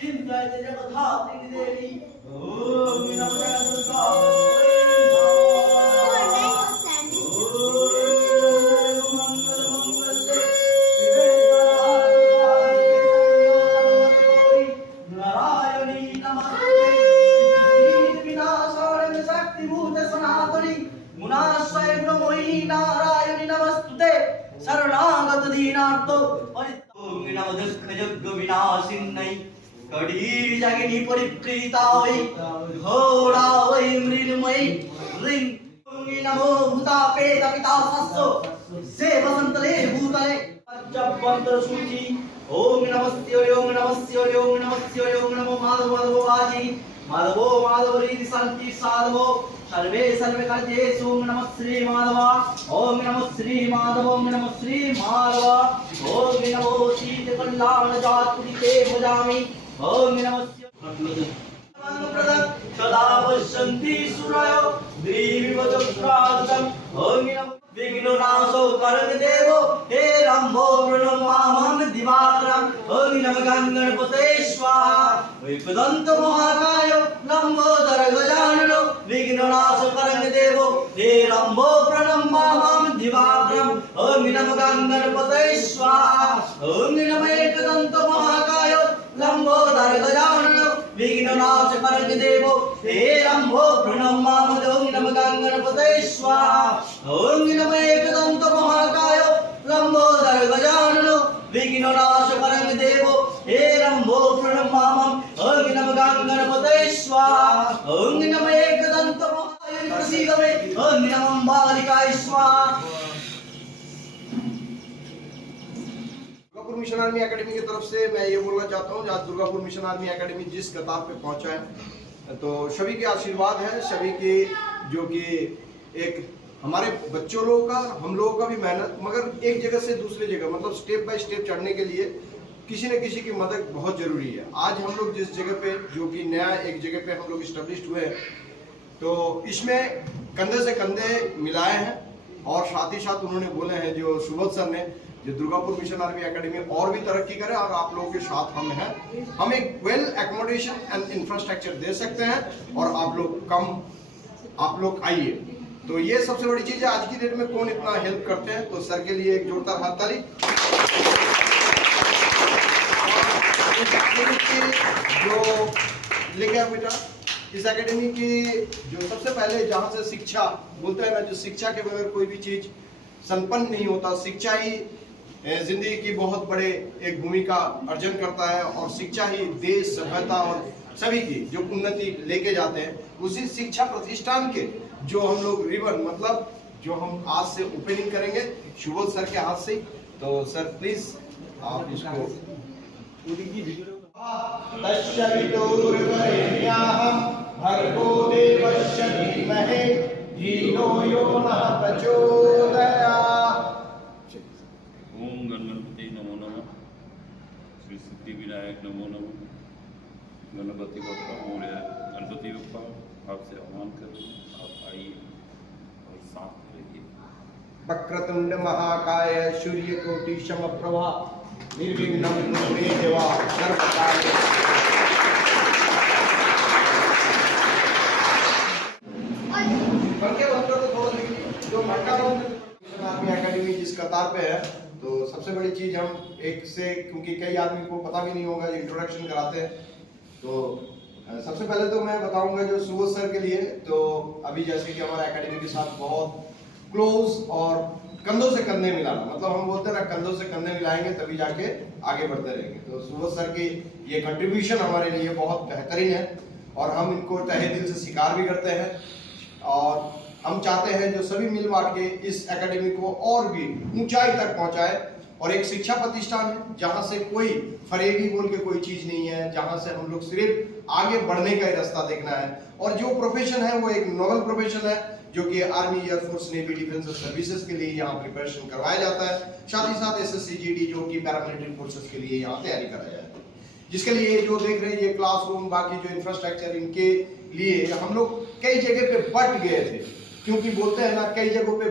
चिंतयते जगद्धात्रीं देवी ओम नमो दुर्गा नारायणी नमस्तुते शरणागत दीनार्तो ओम नमो दुःख जग विनाशिन्यै कड़ी जागिनी परिप्रीता वै घोड़ा वै मृण्मयी ह्रीं नमो भूतापेत पितासस्सो से वसन्तले भूतले पंचवंतर सूची ओम नमस्ते ओम नमस्ते ओम नमस्ते ओम नमो माधव माधव वाजी माधवो माधव रीति संति साधवो सर्वे सर्वे कार्ये ओम नमः श्री माधव ओम नमः श्री माधव ओम नमः श्री माधव ओम नमो शीत कल्याण जातुते भजामि ओम नमः सदा पश्यन्ति सूरयो द्विविवदप्रादम् ओम नमः विघ्ननाशो करन देवो हे रंभो प्रणमामं दिवाकरम् ओम नमः गणपते स्वाहा एकदंत महाकाय लंबोदर गजाननो विघ्ननाश करन देवो हे रंभो प्रणमामं दिवाकरम् ओम नमः गणपते स्वाहा ओम नमः एकदंत महाकाय लंबोदर गजाननो विघ्ननाश करन देवो हे रंभो प्रणमामं ओम नमः गणपते स्वाहा ओम नमः एकदंत महाकाय लंबोदर गजाननो विघ्ननाश करन देवो हे रंभो प्रणमामं ओम नमः गणपते स्वाहा ओम नमः एकदंत महाकाय प्रसीद मे ओम नमः बालिकाय स्वाहा। दुर्गापुर मिशन आर्मी एकेडमी की तरफ से मैं ये बोलना चाहता हूँ, आज दुर्गापुर मिशन आर्मी एकेडमी जिस कतार पे पहुंचा है तो सभी के आशीर्वाद है, सभी के जो कि एक हमारे बच्चों लोगों का हम लोगों का भी मेहनत, मगर एक जगह से दूसरी जगह मतलब स्टेप बाय स्टेप चढ़ने के लिए किसी न किसी की मदद बहुत जरूरी है। आज हम लोग जिस जगह पे जो कि नया एक जगह पे हम लोग इस्टेब्लिश हुए हैं तो इसमें कंधे से कंधे मिलाए हैं और साथ ही साथ उन्होंने बोले हैं जो सुबोध सर ने जो दुर्गापुर मिशन आर्मी एकेडमी और भी तरक्की करे और आप लोगों के साथ हम हैं, हम एक वेल एकोमोडेशन एंड इंफ्रास्ट्रक्चर दे सकते हैं और आप लोग आइए। तो ये सबसे बड़ी चीज है। आज की डेट में कौन इतना हेल्प करते हैं, तो सर के लिए एक जोरदार हाथ ताली। जो लेके आओ बेटा, इस एकेडमी की जो सबसे पहले जहाँ से शिक्षा बोलते हैं ना, जो शिक्षा के बगैर कोई भी चीज संपन्न नहीं होता, शिक्षा ही जिंदगी की बहुत बड़े एक भूमिका अर्जन करता है और शिक्षा ही देश सभ्यता और सभी की जो उन्नति लेके जाते हैं। उसी शिक्षा प्रतिष्ठान के जो हम लोग रिबन मतलब जो हम आज से ओपनिंग करेंगे सुबोध सर के हाथ से, तो सर प्लीज आप इसको भर्गो देवस्य धीमहि धियो यो नः प्रचोदयात्। ओम गणपति नमो नमः, श्री सिद्धि विनायक नमो नमः। गणपति बप्पा मोरया, गणपति बप्पा आपसे आह्वान कर रहे हैं, आप आइए और साथ रहिए। वक्रतुंड महाकाय सूर्यकोटि समप्रभा निर्विघ्नं कुरु मे देवा सर्वकार्ये। जो मिशन आर्मी एकेडमी जिस कतार पे है, तो सबसे बड़ी चीज हम एक से, क्योंकि कई आदमी को पता भी नहीं होगा, इंट्रोडक्शन कराते हैं। तो सबसे पहले तो मैं बताऊंगा जो सुबोध सर के लिए, तो अभी जैसे कि हमारा एकेडमी के साथ बहुत क्लोज और कंधों से कंधे मिलाना, मतलब हम बोलते हैं ना कंधों से कंधे मिलाएंगे तभी जाके आगे बढ़ते रहेंगे। तो सुबोध सर की ये कंट्रीब्यूशन हमारे लिए बहुत बेहतरीन है और हम इनको तहे दिल से स्वीकार भी करते हैं और हम चाहते हैं जो सभी मिल बांट के इस एकेडमी को और भी ऊंचाई तक पहुंचाए और एक शिक्षा प्रतिष्ठान है जहां से कोई फरेबी बोल के कोई चीज नहीं है, जहां से हम लोग सिर्फ आगे बढ़ने का ही रास्ता देखना है। और जो प्रोफेशन है वो एक नोबल प्रोफेशन है जो कि army, air force, navy, defence services के लिए यहाँ प्रिपरेशन करवाया जाता है। साथ ही साथ SSC GD जो कि पैरामिलिट्री फोर्सेस के लिए यहाँ तैयारी कराया जाता है, जिसके लिए जो देख रहे हैं ये क्लासरूम, बाकी जो इंफ्रास्ट्रक्चर, इनके लिए हम लोग कई जगह पे बट गए थे, क्योंकि बोलते हैं ना कई जगहों पे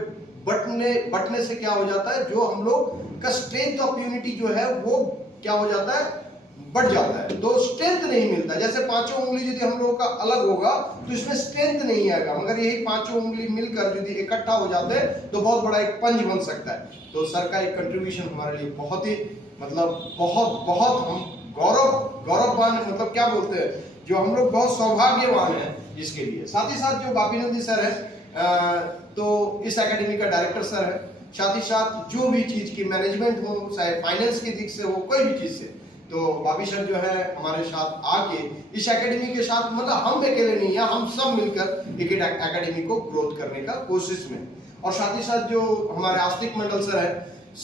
बटने से क्या हो जाता है, जो हम लोग का स्ट्रेंथ ऑफ यूनिटी जो है वो क्या हो जाता है, बढ़ जाता है। तो स्ट्रेंथ नहीं मिलता। जैसे पांचों उंगली यदि हम लोगों का अलग होगा तो इसमें स्ट्रेंथ नहीं आएगा, मगर यही पांचों उंगली मिलकर यदि इकट्ठा हो जाते हैं तो बहुत बड़ा एक पंच बन सकता है। तो सर का एक कंट्रीब्यूशन हमारे लिए बहुत ही मतलब बहुत हम गौरववान, मतलब क्या बोलते हैं, जो हम लोग बहुत सौभाग्यवान हैं इसके लिए। साथ ही साथ जो बापी नंदी सर है तो इस एकेडमी का डायरेक्टर सर है। साथ ही साथ जो भी चीज की मैनेजमेंट हो, चाहे फाइनेंस की दिख से हो, कोई भी चीज से, तो बापी सर जो है हमारे साथ आके इस एकेडमी के साथ, मतलब हम अकेले नहीं है, हम सब मिलकर एक एकेडमी को ग्रोथ करने का कोशिश में। और साथ ही साथ जो हमारे आस्तिक मंडल सर है,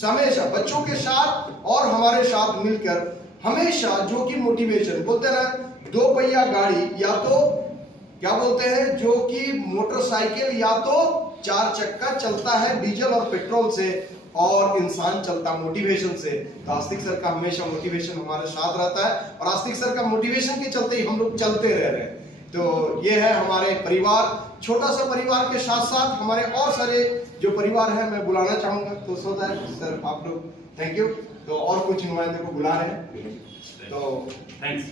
हमेशा बच्चों के साथ और हमारे साथ मिलकर हमेशा जो कि मोटिवेशन बोलते हैं ना, दो पहिया गाड़ी या तो क्या बोलते हैं, जो कि मोटरसाइकिल या तो चार चक्का चलता है डीजल और पेट्रोल से, और इंसान चलता मोटिवेशन से। तो आस्तिक सर का हमेशा मोटिवेशन हमारे साथ रहता है, और आस्तिक सर का मोटिवेशन के चलते ही हम लोग चलते रह रहे हैं। तो ये है हमारे परिवार, छोटा सा परिवार के साथ साथ हमारे और सारे जो परिवार है मैं बुलाना चाहूंगा। तो सो दैट सर आप लोग थैंक यू। तो और कुछ नुमाइंदे को बुला रहे हैं, तो थैंक्स।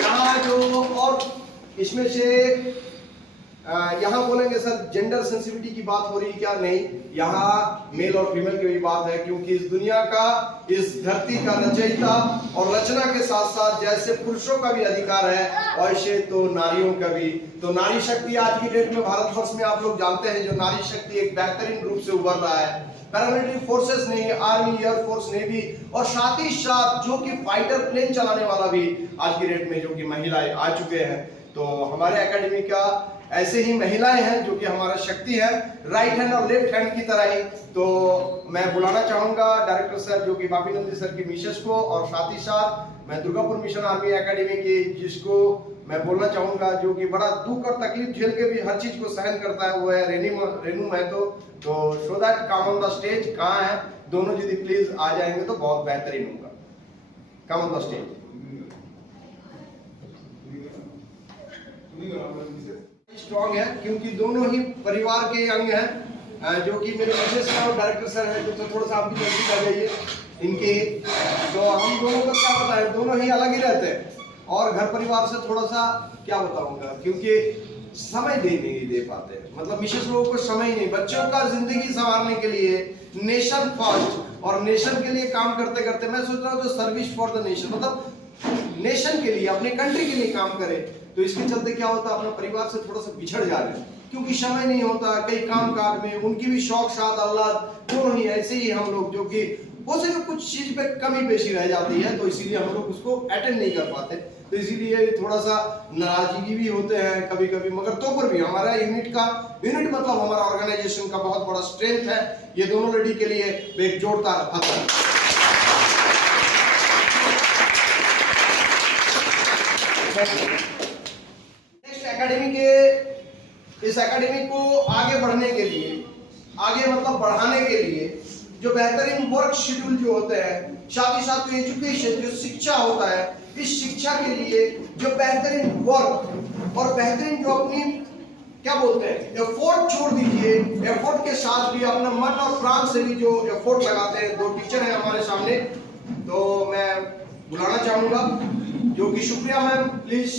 यहाँ जो और इसमें से यहाँ बोलेंगे सर जेंडर सेंसिटिविटी की बात हो रही है क्या, नहीं, यहाँ मेल और फीमेल की भी बात है, क्योंकि इस दुनिया का, इस धरती का रचयिता और रचना के साथ साथ जैसे पुरुषों का भी अधिकार है वैसे तो नारियों का भी। तो नारी शक्ति आज की डेट में भारतवर्ष में आप लोग जानते हैं, जो नारी शक्ति एक बेहतरीन रूप से उभर रहा है। पैरामिलिट्री फोर्सेस नहीं, आर्मी, एयरफोर्स, नेवी, और साथ ही साथ जो कि फाइटर प्लेन चलाने वाला भी आज की डेट में जो कि महिलाएं आ चुके हैं। तो हमारे एकेडमी का ऐसे ही महिलाएं हैं जो कि हमारा शक्ति है, राइट हैंड और लेफ्ट हैंड की तरह ही। तो मैं बुलाना चाहूंगा डायरेक्टर सर जो कि बापी नंदी सर की मिसेस को, और साथ ही साथ मैं दुर्गापुर मिशन आर्मी एकेडमी की जिसको मैं बोलना चाहूंगा, जो कि बड़ा दुख और तकलीफ झेल के भी हर चीज को सहन करता है, वो है रेनू महतो। तो so that come on the stage, कहाँ है दोनों, यदि प्लीज आ जाएंगे तो बहुत बेहतरीन होगा। कम ऑन द स्टेज। स्ट्रॉन्ग है क्योंकि दोनों ही परिवार के अंग हैं, जो कि मेरे मिसेस और डायरेक्टर सर हैं, तो थोड़ा सा आप भी नजदीक आ जाइए इनके। तो हम दोनों को क्या पता है, दोनों ही अलग ही रहते हैं, और घर परिवार से थोड़ा सा क्या बताऊंगा, क्योंकि समय नहीं दे पाते, मतलब मिसेस लोगों को समय ही नहीं, बच्चों का जिंदगी संवारने के लिए नेशन फर्स्ट, और नेशन के लिए काम करते करते मैं सोच रहा हूँ जो सर्विस फॉर द नेशन, मतलब नेशन के लिए, अपने कंट्री के लिए काम करे। तो इसके चलते क्या होता है, अपने परिवार से थोड़ा सा बिछड़ जा रहे हैं, क्योंकि समय नहीं होता, कई काम काज में उनकी भी शौक शाद अल्लाह दोनों ही, ऐसे ही हम लोग जो कि हो सके कुछ चीज पे कमी पेशी रह जाती है, तो इसीलिए हम लोग उसको अटेंड नहीं कर पाते। तो इसीलिए थोड़ा सा नाराजगी भी होते हैं कभी कभी, मगर तो पर भी हमारा यूनिट मतलब हमारा ऑर्गेनाइजेशन का बहुत बड़ा स्ट्रेंथ है। ये दोनों लेडी के लिए एक जोरदार हाथ है। नेक्स्ट एकेडमी के, इस एकेडमी को आगे बढ़ने के लिए, आगे मतलब बढ़ाने के लिए जो बेहतरीन वर्क शेड्यूल जो होते हैं, साथ ही साथ एजुकेशन जो शिक्षा होता है, इस शिक्षा के लिए जो बेहतरीन वर्क और बेहतरीन जो अपनी क्या बोलते हैं एफोर्ट छोड़ दीजिए, एफोर्ट के साथ भी अपना मन और प्राण से भी जो एफोर्ट लगाते हैं, दो टीचर हैं हमारे सामने, तो मैं बुलाना चाहूंगा जो कि शुक्रिया मैम, प्लीज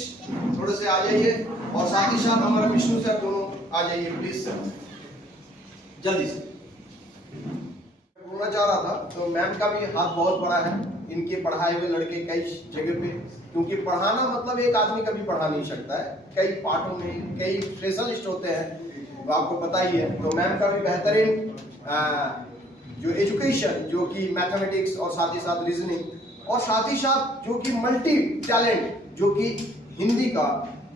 थोड़े से आ जाइए, और साथ ही साथ हमारे विष्णु सर दोनों आ जाइए प्लीज सर, जल्दी से। बोलना चाह रहा था, तो मैम का भी हाथ बहुत बड़ा है, इनके पढ़ाए हुए लड़के कई जगह पे, क्योंकि पढ़ाना मतलब एक आदमी कभी पढ़ा नहीं सकता है, कई पार्टों में कई स्पेशलिस्ट होते हैं, वो आपको पता ही है। तो मैम का भी बेहतरीन जो एजुकेशन जो कि मैथमेटिक्स और साथ ही साथ रीजनिंग, और साथ ही साथ जो कि मल्टी टैलेंट जो कि हिंदी का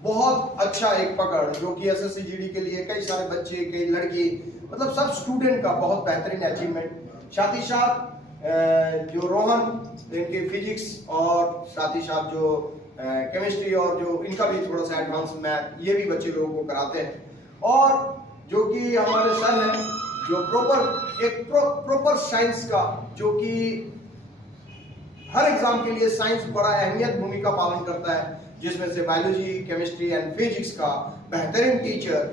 बहुत अच्छा एक पकड़, जो कि एसएससी जीडी के लिए कई सारे बच्चे, कई लड़की, मतलब सब स्टूडेंट का बहुत बेहतरीन अचीवमेंट। साथ ही साथ जो रोहन इनके फिजिक्स, और साथ ही साथ जो केमिस्ट्री, और जो इनका भी थोड़ा सा एडवांस मैथ, ये भी बच्चे लोगों को कराते हैं। और जो कि हमारे सर हैं जो प्रॉपर साइंस का जो कि हर एग्जाम के लिए साइंस बड़ा अहमियत भूमिका पालन करता है, जिसमें से बायोलॉजी, केमिस्ट्री एंड फिजिक्स का बेहतरीन टीचर,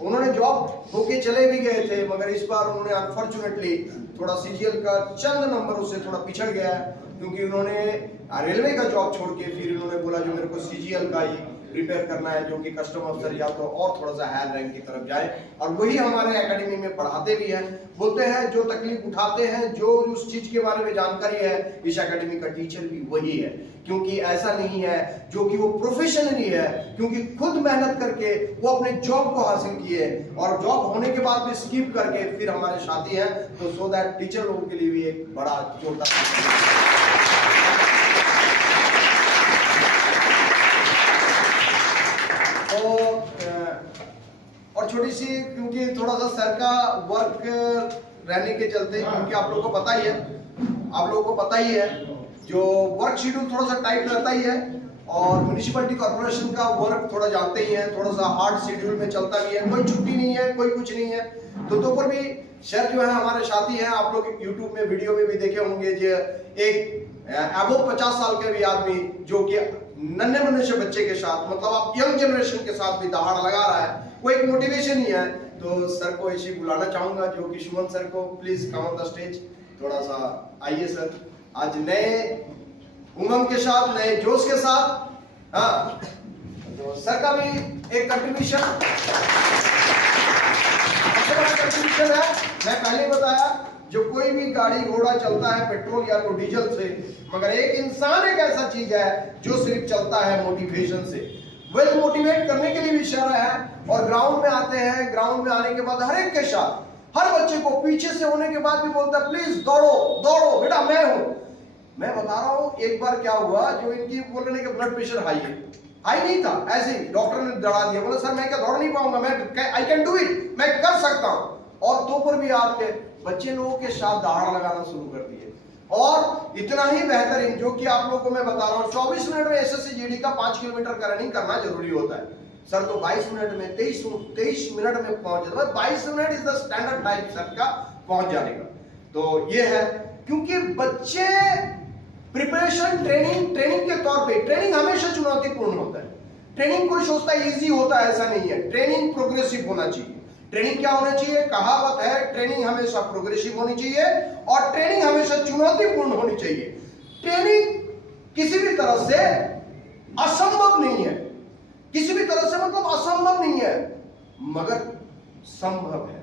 उन्होंने जॉब होके चले भी गए थे, मगर इस बार उन्होंने अनफॉर्चुनेटली थोड़ा सीजीएल का चंद नंबरों से थोड़ा पिछड़ गया है, क्योंकि उन्होंने रेलवे का जॉब छोड़ के फिर उन्होंने बोला जो मेरे को सीजीएल का ही प्रिपेयर करना है, जो कि कस्टम अफसर या तो और थोड़ा सा हायर रैंक की तरफ जाए। और वही हमारे एकेडमी में पढ़ाते भी हैं, बोलते हैं जो तकलीफ उठाते हैं, जो उस चीज के बारे में जानकारी है, इस एकेडमी का टीचर भी वही है। क्योंकि ऐसा नहीं है जो कि वो प्रोफेशनली है, क्योंकि खुद मेहनत करके वो अपने जॉब को हासिल किए और जॉब होने के बाद भी स्किप करके फिर हमारे साथी हैं, तो सो दैट टीचर लोगों के लिए भी एक बड़ा जोरदार और छोटी सी, क्योंकि थोड़ा सा सर का वर्क रहने के चलते, क्योंकि आप लोगों को पता ही है जो वर्क शेड्यूल थोड़ा सा टाइट रहता ही है, और म्युनिसिपैलिटी कॉर्पोरेशन का वर्क थोड़ा जानते ही हैं, थोड़ा सा हार्ड शेड्यूल में चलता भी है, कोई छुट्टी नहीं है, कोई कुछ नहीं है। तो पर भी सर जो है हमारे साथी हैं, आप लोग यूट्यूब में वीडियो में भी देखे होंगे, जो एक अबव 50 साल के भी आदमी जो कि नन्हे मुन्ने से बच्चे के साथ, मतलब आप यंग जनरेशन के साथ भी दहाड़ लगा रहा है, वो एक मोटिवेशन ही है। तो सर को ऐसे बुलाना चाहूंगा, जो कि सुमन सर को, please come on the stage, थोड़ा सा आइए सर, आज नए उमंग के साथ, नए जोश के साथ। हाँ, तो सर का भी एक कंट्रीब्यूशन है। मैं पहले बताया, जो कोई भी गाड़ी घोड़ा चलता है पेट्रोल या तो डीजल से, मगर एक इंसान एक ऐसा चीज है जो सिर्फ चलता है मोटिवेशन से। वेल मोटिवेट करने के लिए भी इशारा है, और ग्राउंड में आते हैं, ग्राउंड में आने के बाद हर एक के साथ, हर बच्चे को पीछे से होने के बाद भी बोलता है प्लीज दौड़ो दौड़ो बेटा, मैं हूं। मैं बता रहा हूं एक बार क्या हुआ, जो इनकी बोलने के ब्लड प्रेशर हाई नहीं था, ऐसे ही डॉक्टर ने दौड़ा दिया, बोला सर मैं क्या दौड़ नहीं पाऊंगा, मैं आई कैन डू इट, मैं कर सकता हूं। और तो पर भी आपके बच्चे लोगों के साथ दहाड़ लगाना शुरू कर दिए, और इतना ही बेहतरीन, जो कि आप लोगों को मैं बता रहा हूं, 24 मिनट में एसएससी जीडी का 5 किलोमीटर का रनिंग करना जरूरी होता है। सर तो 22 मिनट में 23 मिनट में पहुंच जाता है। 22 minute is the standard time sir का पहुंच जाने का। तो ये है, क्योंकि बच्चे प्रिपरेशन ट्रेनिंग के तौर पे, ट्रेनिंग हमेशा चुनौतीपूर्ण होता है। ट्रेनिंग कोई सोचता है इजी होता है, ऐसा नहीं है। ट्रेनिंग प्रोग्रेसिव होना चाहिए। ट्रेनिंग क्या होना चाहिए? कहावत है, ट्रेनिंग हमेशा प्रोग्रेसिव होनी चाहिए और ट्रेनिंग हमेशा चुनौतीपूर्ण होनी चाहिए। ट्रेनिंग किसी भी तरह से असंभव नहीं है, किसी भी तरह से मतलब असंभव नहीं है, मगर संभव है।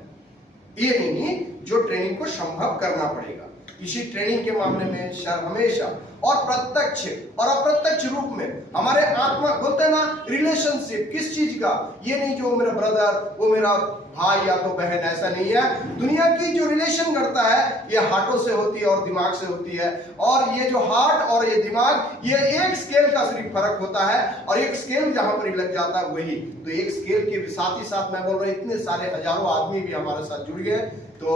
ये नहीं जो ट्रेनिंग को संभव करना पड़ेगा। इसी ट्रेनिंग के मामले में सर हमेशा और प्रत्यक्ष और अप्रत्यक्ष रूप में हमारे आत्मा बोलते हैं ना, रिलेशनशिप किस चीज का, ये नहीं जो मेरा ब्रदर, वो मेरा भाई या तो बहन, ऐसा नहीं है। दुनिया की जो रिलेशन करता है ये हार्टों से होती है और दिमाग से होती है, और ये जो हार्ट और ये दिमाग, ये एक स्केल का सिर्फ फर्क होता है, और एक स्केल जहां पर लग जाता है वही। तो एक स्केल के साथ ही साथ मैं बोल रहा हूं, इतने सारे हजारों आदमी भी हमारे साथ जुड़ गए, तो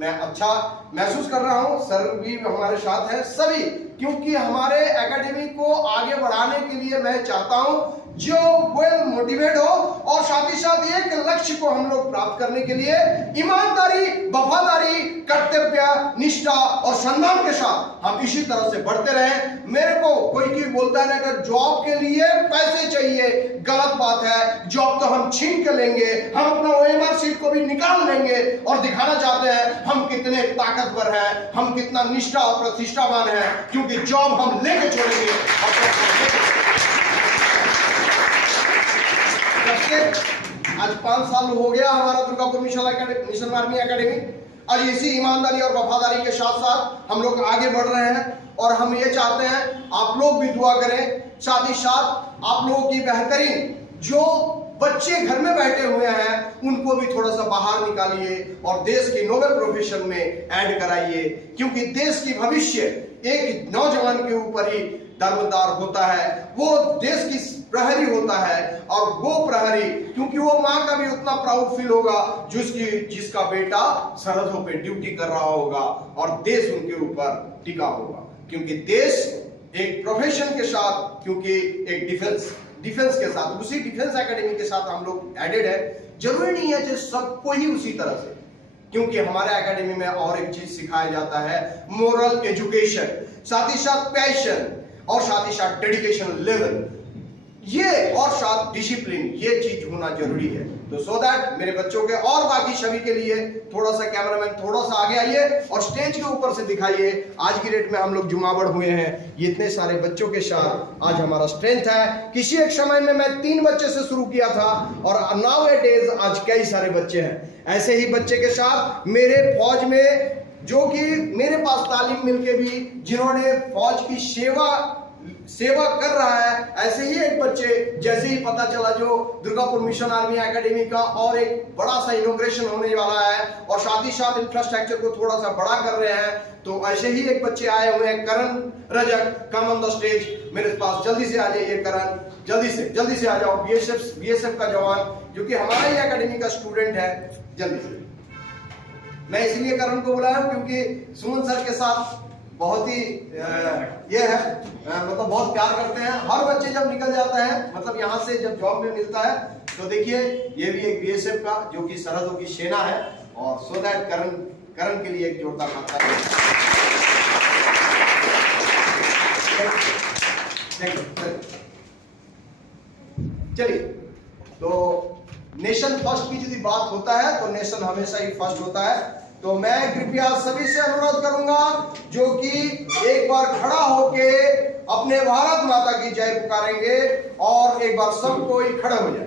मैं अच्छा महसूस कर रहा हूं। सर भी हमारे साथ हैं सभी, क्योंकि हमारे एकेडमी को आगे बढ़ाने के लिए मैं चाहता हूं जो वेल मोटिवेट हो, और साथ ही साथ एक लक्ष्य को हम लोग प्राप्त करने के लिए ईमानदारी, वफादारी, कर्तव्य, निष्ठा और सम्मान के साथ हम इसी तरह से बढ़ते रहें। मेरे को कोई बोलता है ना कि जॉब के लिए पैसे चाहिए, गलत बात है। जॉब तो हम छीन के लेंगे, हम अपना ओएमआर सीट को भी निकाल लेंगे और दिखाना चाहते हैं हम कितने ताकतवर हैं, हम कितना निष्ठा और प्रतिष्ठावान हैं, क्योंकि जॉब हम लेके छोड़ेंगे। आज 5 साल हो गया हमारा दुर्गापुर मिशन आर्मी एकेडमी। आज इसी ईमानदारी और वफादारी के साथ साथ हम लोग आगे बढ़ रहे हैं, और हम ये चाहते हैं आप लोग भी दुआ करें। साथ ही साथ आप लोगों की बेहतरीन, जो बच्चे घर में बैठे हुए हैं उनको भी थोड़ा सा बाहर निकालिए और देश की नोबेल प्रोफेशन में ऐड कराइए, क्योंकि देश की भविष्य एक नौजवान के ऊपर ही दारोमदार होता है। वो देश की प्रहरी होता है, और वो प्रहरी, क्योंकि वो माँ का भी उतना प्राउड फील होगा जिसका बेटा सरहदों पे ड्यूटी कर रहा होगा और देश उनके ऊपर टिका होगा। क्योंकि देश एक प्रोफेशन के साथ, क्योंकि एक डिफेंस के साथ, उसी डिफेंस एकेडमी के साथ हम लोग एडेड है। जरूरी नहीं है कि सबको ही उसी तरह से, क्योंकि हमारे एकेडमी में और एक चीज सिखाया जाता है, मोरल एजुकेशन। साथ ही साथ पैशन और साथ ही साथ डेडिकेशन लेवल, ये और साथ डिसिप्लिन, ये चीज होना जरूरी है। तो सो दैट मेरे बच्चों के और बाकी सभी के लिए थोड़ा सा कैमरामैन थोड़ा सा आगे आइए और स्टेज के ऊपर से दिखाइए। आज की डेट में हम लोग जुमावड़ हुए हैं, ये इतने सारे बच्चों के साथ आज हमारा स्ट्रेंथ है। किसी एक समय में मैं 3 बच्चे से शुरू किया था और नाउ ए डेज आज कई सारे बच्चे हैं। ऐसे ही बच्चे के साथ मेरे फौज में जो कि मेरे पास तालीम मिलके भी जिन्होंने फौज की सेवा कर रहा है, ऐसे ही एक बच्चे जैसे ही पता चला जो दुर्गापुर मिशन आर्मी एकेडमी का और एक बड़ा सा इनॉग्रेशन होने वाला है और साथ ही साथ इंफ्रास्ट्रक्चर को थोड़ा सा बड़ा कर रहे हैं, तो ऐसे ही एक बच्चे आए हुए हैं, Karan Rajak, come on the stage मेरे पास। जल्दी से आ जाइए करण, जल्दी से आ जाओ। बीएसएफ का जवान जो कि हमारा ही एकेडमी का स्टूडेंट है, जल्दी से। मैं इसलिए करण को बुलाया क्योंकि सुमन सर के साथ बहुत ही ये है, मतलब बहुत प्यार करते हैं। हर बच्चे जब निकल जाता है, मतलब यहाँ से जब जॉब में मिलता है, तो देखिए ये भी एक बीएसएफ का जो कि सरहदों की सेना है, और सो दैट करण के लिए एक जोरदार ताली। चलिए, तो नेशन फर्स्ट की यदि बात होता है तो नेशन हमेशा ही फर्स्ट होता है। तो मैं कृपया सभी से अनुरोध करूंगा जो कि एक बार खड़ा होके अपने भारत माता की जय पुकारेंगे और एक बार सब कोई खड़ा हो जाए।